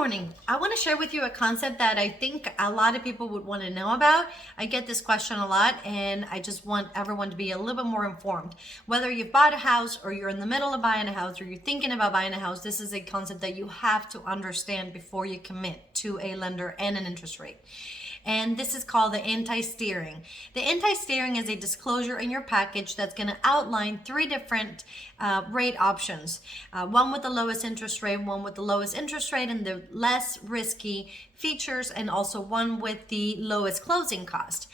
morning. I want to share with you a concept that I think a lot of people would want to know about. I get this question a lot, and I just want everyone to be a little bit more informed. Whether you've bought a house or you're in the middle of buying a house or you're thinking about buying a house, this is a concept that you have to understand before you commit to a lender and an interest rate. And this is called the anti-steering. The anti-steering is a disclosure in your package that's going to outline three different rate options. One with the lowest interest rate, one with the lowest interest rate and the less risky features, and also one with the lowest closing cost.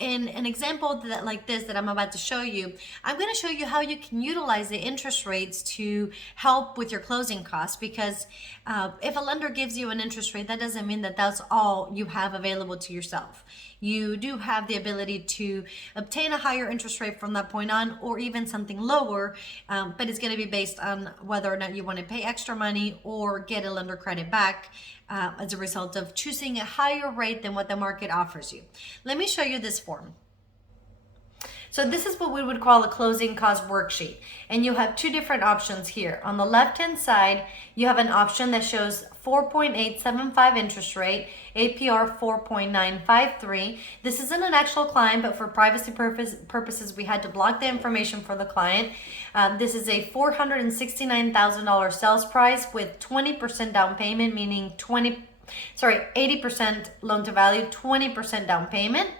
In an example like this that I'm about to show you, I'm going to show you how you can utilize the interest rates to help with your closing costs, because if a lender gives you an interest rate, that doesn't mean that that's all you have available to yourself. You do have the ability to obtain a higher interest rate from that point on, or even something lower, but it's going to be based on whether or not you want to pay extra money or get a lender credit back as a result of choosing a higher rate than what the market offers you. Let me show you this form. So this is what we would call a closing cost worksheet. And you have two different options here. On the left-hand side, you have an option that shows 4.875 interest rate, APR 4.953. This isn't an actual client, but for privacy purposes, we had to block the information for the client. This is a $469,000 sales price with 20% down payment, meaning 80% loan to value, 20% down payment,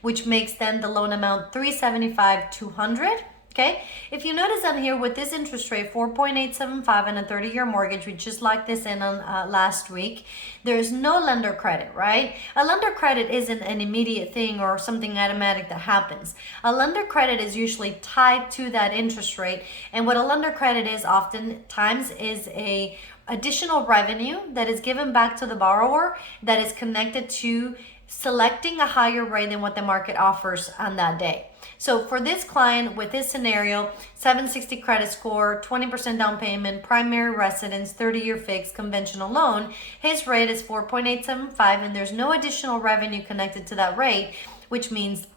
which makes then the loan amount $375,200. Okay, if you notice on here with this interest rate, 4.875 and a 30-year mortgage, we just locked this in on last week, there's no lender credit, right? A lender credit isn't an immediate thing or something automatic that happens. A lender credit is usually tied to that interest rate, and what a lender credit is oftentimes is a additional revenue that is given back to the borrower that is connected to selecting a higher rate than what the market offers on that day. So for this client with this scenario, 760 credit score, 20% down payment, primary residence, 30-year fixed, conventional loan, his rate is 4.875, and there's no additional revenue connected to that rate, which means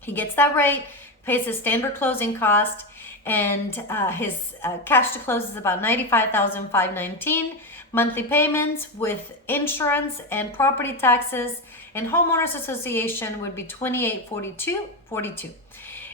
he gets that rate, pays his standard closing cost, and his cash to close is about $95,519. Monthly payments with insurance and property taxes and homeowners association would be $2842.42.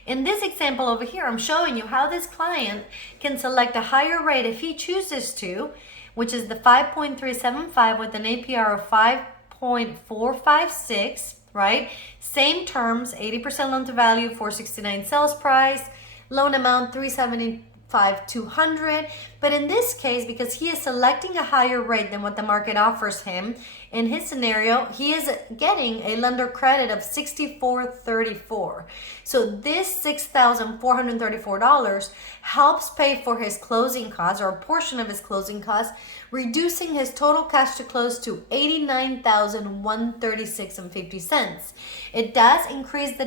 In this example over here, I'm showing you how this client can select a higher rate if he chooses to, which is the 5.375 with an APR of 5.456, right? Same terms, 80% loan to value, 469 sales price, loan amount $375,200. But in this case, because he is selecting a higher rate than what the market offers him, in his scenario, he is getting a lender credit of $6,434. So this $6,434 helps pay for his closing costs, or a portion of his closing costs, reducing his total cash to close to $89,136.50. It does increase the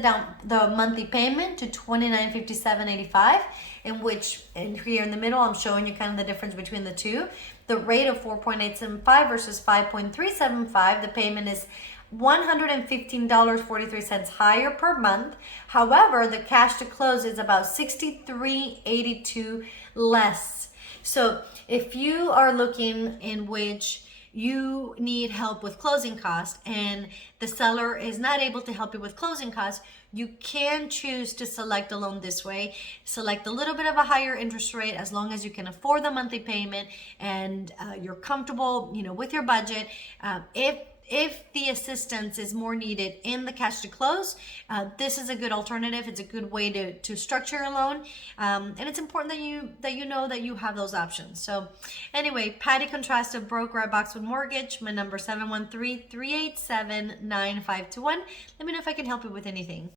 monthly payment to $2957.85, and here in the middle, I'm showing you kind of the difference between the two. The rate of 4.875 versus 5.375, the payment is $115.43 higher per month. However, the cash to close is about $63.82 less. So if you are looking in which you need help with closing costs and the seller is not able to help you with closing costs, you can choose to select a loan this way. Select a little bit of a higher interest rate as long as you can afford the monthly payment and you're comfortable, with your budget. If the assistance is more needed in the cash to close, this is a good alternative. It's a good way to structure your loan, and it's important that you know that you have those options. So anyway, Patti Contrasto, broker at Boxwood Mortgage. My number 713-387-9521. Let me know if I can help you with anything.